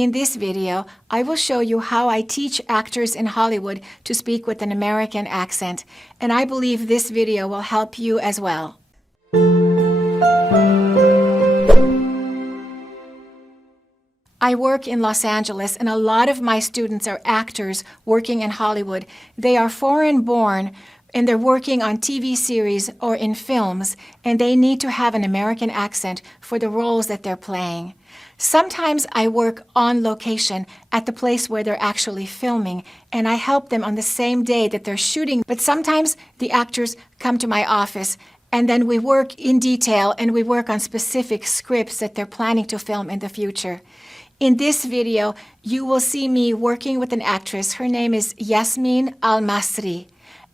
In this video, I will show you how I teach actors in Hollywood to speak with an American accent, and I believe this video will help you as well. I work in Los Angeles, and a lot of my students are actors working in Hollywood. They are foreign-born, and they're working on TV series or in films, and they need to have an American accent for the roles that they're playing. Sometimes I work on location at the place where they're actually filming, and I help them on the same day that they're shooting. But sometimes the actors come to my office, and then we work in detail, and we work on specific scripts that they're planning to film in the future. In this video, you will see me working with an actress. Her name is Yasmine Al Massri,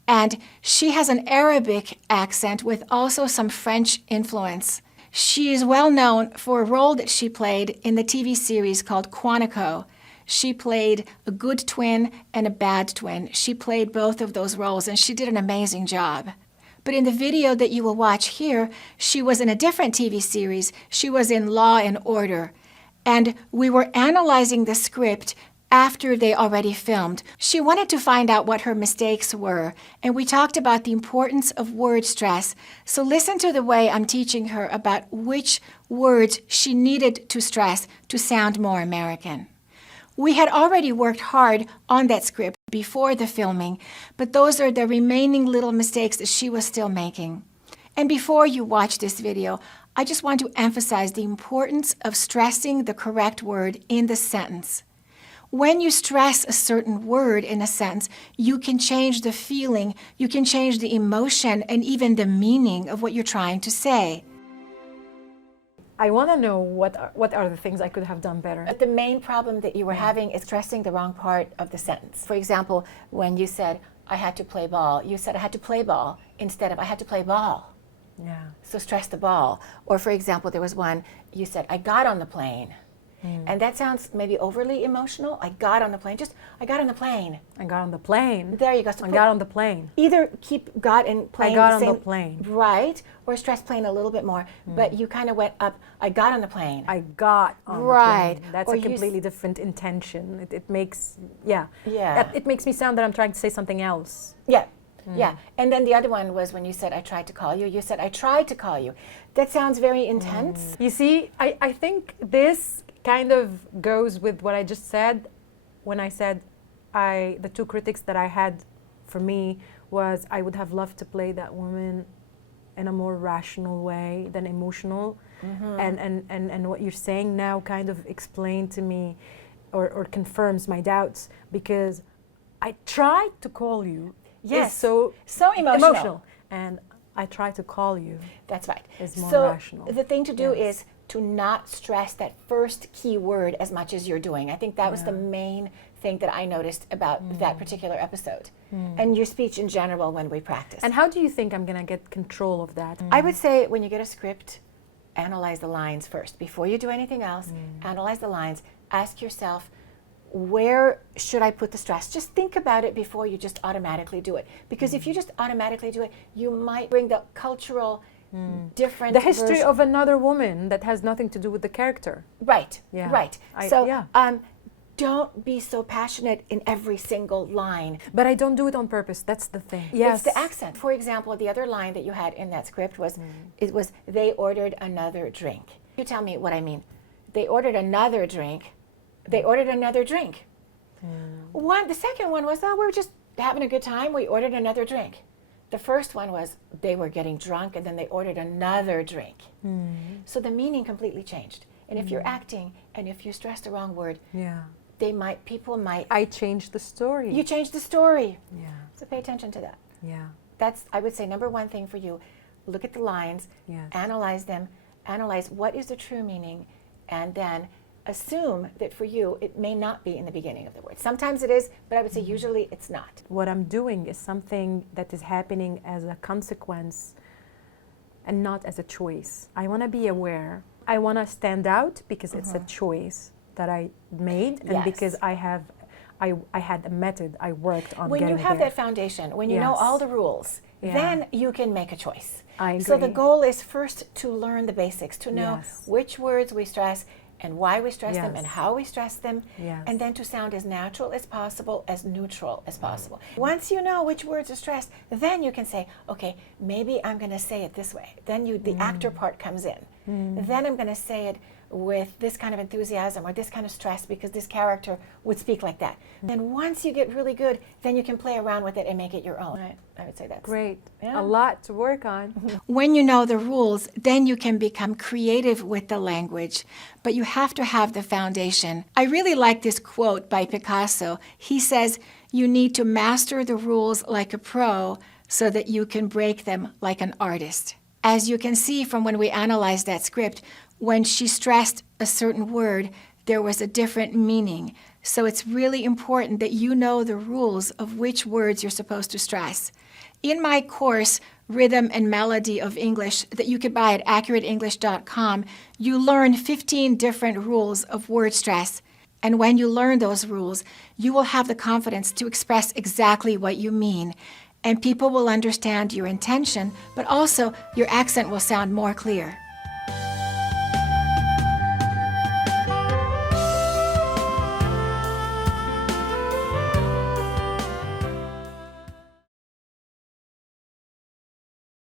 and she has an Arabic accent with also some French influence. She is well known for a role that she played in the TV series called Quantico. She played a good twin and a bad twin. She played both of those roles, and she did an amazing job. But in the video that you will watch here, she was in a different TV series. She was in Law and Order. And we were analyzing the script after they already filmed. She wanted to find out what her mistakes were, and we talked about the importance of word stress. So listen to the way I'm teaching her about which words she needed to stress to sound more American. We had already worked hard on that script before the filming, but those are the remaining little mistakes that she was still making. And before you watch this video, I just want to emphasize the importance of stressing the correct word in the sentence. When you stress a certain word in a sentence, you can change the feeling, you can change the emotion, and even the meaning of what you're trying to say. I want to know what are the things I could have done better. But the main problem that you were having is stressing the wrong part of the sentence. For example, when you said, I had to play ball, you said I had to play ball instead of I had to play ball. Yeah. So stress the ball. Or for example, there was one, you said, I got on the plane. And that sounds maybe overly emotional. I got on the plane. Just, I got on the plane. I got on the plane. There you go. So I got on the plane. Either keep got and plane. I got on the plane. Right. Or stress plane a little bit more. But you kind of went up, I got on the plane. I got on the plane. That's a completely different intention. It makes, it makes me sound that I'm trying to say something else. Yeah. Yeah. And then the other one was when you said, I tried to call you. You said, I tried to call you. That sounds very intense. You see, I think this kind of goes with what I just said when I said the two critics that I had for me was I would have loved to play that woman in a more rational way than emotional. And what you're saying now kind of explained to me or confirms my doubts, because I tried to call you. Yes, so emotional. And I try to call you. That's right. Is more rational. So the thing to do is to not stress that first key word as much as you're doing. I think that was the main thing that I noticed about that particular episode. And your speech in general when we practice. And how do you think I'm going to get control of that? I would say when you get a script, analyze the lines first. Before you do anything else, analyze the lines. Ask yourself, where should I put the stress? Just think about it before you just automatically do it. Because if you just automatically do it, you might bring the cultural different the history of another woman that has nothing to do with the character. Right. Yeah. Right. Don't be so passionate in every single line. But I don't do it on purpose. That's the thing. Yes. It's the accent. For example, the other line that you had in that script was, it was, they ordered another drink. You tell me what I mean. They ordered another drink. They ordered another drink. The second one was, we were just having a good time. We ordered another drink. The first one was they were getting drunk and then they ordered another drink. So the meaning completely changed. And if you're acting and if you stress the wrong word, people might. I changed the story. You changed the story. Yeah. So pay attention to that. Yeah. That's, I would say, number one thing for you. Look at the lines, analyze them, analyze what is the true meaning, and then assume that for you, it may not be in the beginning of the word. Sometimes it is, but I would say usually it's not. What I'm doing is something that is happening as a consequence and not as a choice. I want to be aware. I want to stand out because it's a choice that I made and because I had a method I worked on. When you have that foundation, when you know all the rules, then you can make a choice. I agree. So the goal is first to learn the basics, to know which words we stress, and why we stress them Yes. and how we stress them, Yes. and then to sound as natural as possible, as neutral as possible. Once you know which words are stressed, then you can say, okay, maybe I'm going to say it this way. Then the actor part comes in. Then I'm going to say it with this kind of enthusiasm or this kind of stress because this character would speak like that. Then once you get really good, then you can play around with it and make it your own. Right? I would say that's Great. Yeah. A lot to work on. When you know the rules, then you can become creative with the language, but you have to have the foundation. I really like this quote by Picasso. He says, "You need to master the rules like a pro so that you can break them like an artist." As you can see from when we analyzed that script, when she stressed a certain word, there was a different meaning. So it's really important that you know the rules of which words you're supposed to stress. In my course, Rhythm and Melody of English, that you could buy at AccurateEnglish.com, you learn 15 different rules of word stress. And when you learn those rules, you will have the confidence to express exactly what you mean. And people will understand your intention, but also your accent will sound more clear.